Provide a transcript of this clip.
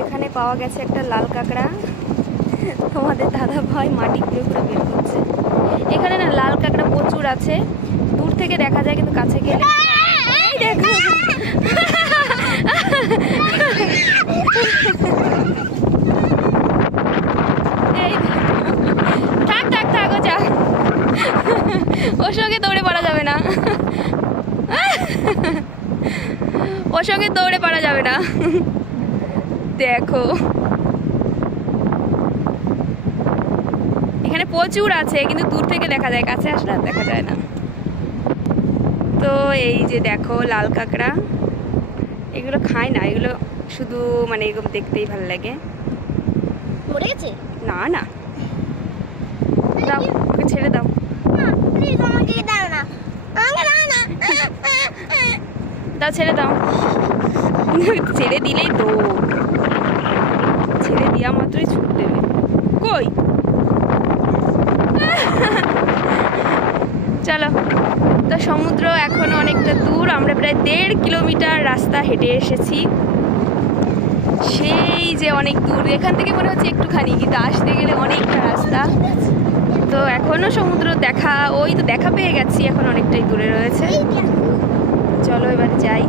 এখানে পাওয়া গেছে একটা লাল কাঁকড়া। তোমাদের দাদা ভাই মাটি ঘুরে ঘুরে বের করছে। এখানে না লাল কাঁকড়া প্রচুর আছে, দূর থেকে দেখা যায়, কিন্তু কাছে গেলে এই দেখো এই থাক থাক থাক, ও যা, ওর সঙ্গে দৌড়ে পারা যাবে না, ওর সঙ্গে দৌড়ে পারা যাবে না। দেখো এখানে প্রচুর আছে, কিন্তু দূর থেকে দেখা যায়, কাছে আসলে আর দেখা যায় না। তো এই যে দেখো লাল কাঁকড়া, এগুলো খায় না, এগুলো শুধু মানে এরকম দেখতেই ভালো লাগে। মরে গেছে? না না, দাও ওকে ছেড়ে দাও। দাও ছেড়ে দাও, ছেড়ে দিলেই তো, ছেড়ে দেওয়া মাত্রই ছুট দেবে। কই চলো, তো সমুদ্র এখনো অনেকটা দূর, আমরা প্রায় 1.5 কিলোমিটার রাস্তা হেঁটে এসেছি। সেই যে অনেক দূর, এখান থেকে মনে হচ্ছে একটুখানি, কিন্তু আসতে গেলে অনেকটা রাস্তা। তো এখনো সমুদ্র দেখা, ওই তো দেখা পেয়ে গেছি, এখন অনেকটাই দূরে রয়েছে। চলো এবার যাই।